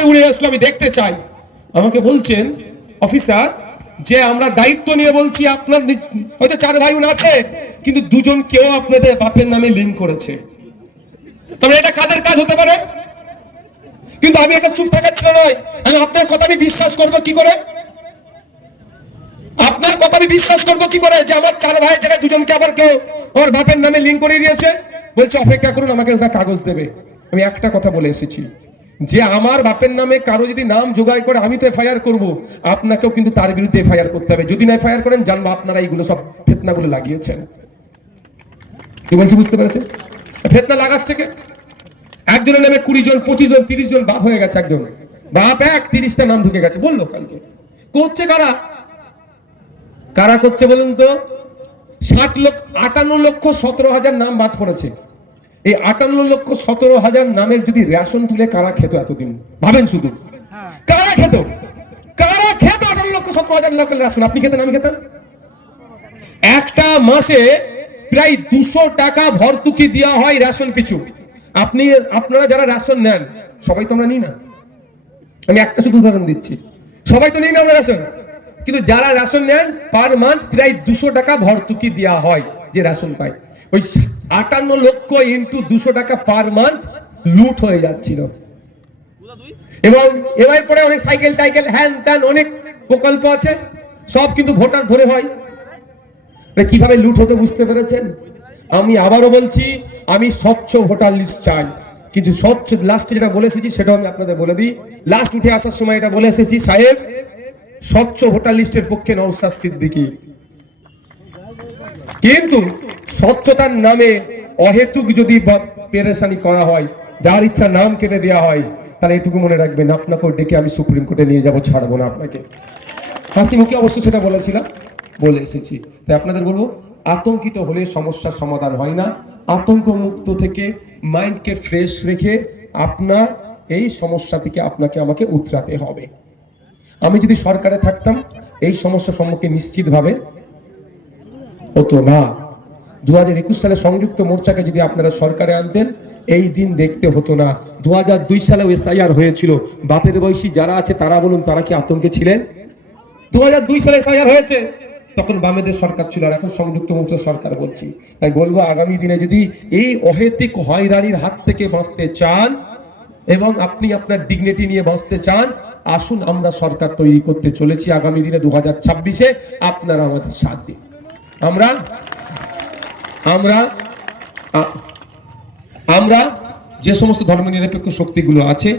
কোথায় উড়ে আসলো আমি দেখতে চাই। আমাকে বলছেন অফিসার যে আমরা দায়িত্ব নিয়ে বলছি, আপনার হয়তো 4 ভাই বোন আছে, কিন্তু 2 জন কেউ আপনাদের বাপের নামে লিঙ্ক করেছে। তবে এটা কাদের কাজ হতে পারে? কিন্তু আমি এটা চুপ থাকার ছিল নয়, আমি আপনার কথা আমি বিশ্বাস করবো কি করে? আপনার কথা আমি বিশ্বাস করবো কি করে যে আমার 4 ভাইয়ের জায়গায় 2 জনকে আবার কেউ আমার বাপের নামে লিঙ্ক করে দিয়েছে? বলছে অপেক্ষা করুন, আমাকে ওটা কাগজ দেবে। আমি একটা কথা বলে এসেছি যে আমার বাপের নামে কারো যদি নাম জোগাড় করে আমি তো এফআইআর করবো, আপনাকেও কিন্তু তার বিরুদ্ধে এফআইআর করতে হবে। যদি না এফআইআর করেন জানবো আপনারা এইগুলো সব ফিতনাগুলো লাগিয়েছেন। কি বলছি বুঝতে পেরেছেন? ফিতনা লাগাচ্ছে কে? একজনের নামে 20 জন 25 জন 30 জন বাপ হয়ে গেছে। একজন বাপ 30টা নাম ঢুকে গেছে বললো কালকে। করছে কারা? কারা করছে বলুন তো? 58,17,000 নাম বাদ পড়েছে। এই 58,17,000 নামের যদি রেশন তুলে কারা খেত এতদিন? ভাবেন শুধু কারা খেত? কারা খেত 58,17,000 লোকের রেশন? আপনি খেতেন, আমি খেতাম। একটা মাসে প্রায় 200 টাকা ভর্তুকি দেওয়া হয় রেশন পিছু। আপনারা যারা রেশন নেন, সবাই তো আমরা নিই না। আমি একটা শুধু উদাহরণ দিচ্ছি, সবাই তো নিই না আমরা রেশন, কিন্তু যারা রেশন নেন পার মান্থ প্রায় 200 টাকা ভর্তুকি দেওয়া হয় যে রেশন পায়। ওই 58 লক্ষ ইন্টু 200 টাকা পার মান্থ লুট হয়ে যাচ্ছিল। এবং এবার পরে অনেক সাইকেল টাইকেল হ্যান ত্যান অনেক প্রকল্প আছে, সব কিন্তু ভোটার ধরে হয়। কিভাবে লুট হতে বুঝতে পেরেছেন? আমি আবারও বলছি, আমি স্বচ্ছ ভোটার লিস্ট চাই, কিন্তু স্বচ্ছ লাস্টে যেটা বলে এসেছি সেটাও আমি আপনাদের বলে দিই। লাস্ট উঠে আসার সময় এটা বলে এসেছি, সাহেব স্বচ্ছ ভোটার লিস্টের পক্ষে নওশাদ সিদ্দিকী, কিন্তু স্বচ্ছতার নামে অহেতুক যদি পেরেশানি করা হয়, যার ইচ্ছা নাম কেটে দেওয়া হয়, তাহলে এটুকু মনে রাখবেন, আপনাকে ডেকে আমি সুপ্রিম কোর্টে নিয়ে যাব, ছাড়বো না আপনাকে। হাসি মুখে অবশ্য সেটা বলেছিলাম, বলে এসেছি। তাই আপনাদের বলবো, আতঙ্কিত হলে সমস্যার সমাধান হয় না। আতঙ্ক মুক্ত থেকে মাইন্ডকে ফ্রেশ রেখে আপনার এই সমস্যা থেকে আপনাকে আমাকে উতরাতে হবে। আমি যদি সরকারে থাকতাম এই সমস্যার সম্মুখীন নিশ্চিতভাবে হতো না। 2021 সালে সংযুক্ত মোর্চাকে যদি আপনারা সরকারে আনতেন এই দিন দেখতে হতো না। 2002 সালে এসআইআর হয়েছিল। বাপের বয়সী যারা আছে তারা বলুন, তারা কি আতঙ্কে ছিলেন? 2002 সালে এসআইআর হয়েছে, তখন বামেদের সরকার ছিল, আর এখন সংযুক্ত মোর্চা সরকার বলছি। তাই বলবো, আগামী দিনে যদি এই অহেতুক হয়রানির হাত থেকে বাঁচতে চান এবং আপনি আপনার ডিগনিটি নিয়ে বাঁচতে চান, আসুন আমরা সরকার তৈরি করতে চলেছি আগামী দিনে 2026-এ। আপনারা আমাদের সাথ দিন। আমরা যে সমস্ত ধর্মনিরপেক্ষ শক্তিগুলো আছে,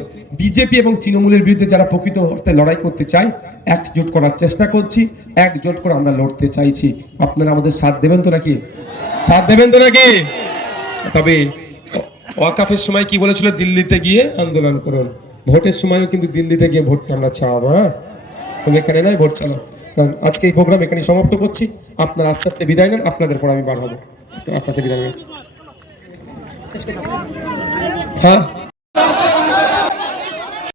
বিজেপি এবং তৃণমূলের বিরুদ্ধে যারা প্রকৃত অর্থে লড়াই করতে চায়, একজোট করার চেষ্টা করছি, একজোট করে আমরা লড়তে চাইছি। আপনারা আমাদের সাথ দেবেন তো নাকি? সাথ দেবেন তো নাকি? তবে ওয়াকাফের সময় কি বলেছিল? দিল্লিতে গিয়ে আন্দোলন করুন। ভোটের সময়ও কিন্তু দিল্লিতে গিয়ে ভোটটা আমরা চাওয়াবো। হ্যাঁ, তুমি এখানে নয়, ভোট চালাও। কারণ আজকে এই প্রোগ্রাম এখানে সমাপ্ত করছি। আপনারা আস্তে আস্তে বিদায় নেন, আপনাদের পর আমি বার হবো। আস্তে আস্তে বিদায় নেন। হ্যাঁ।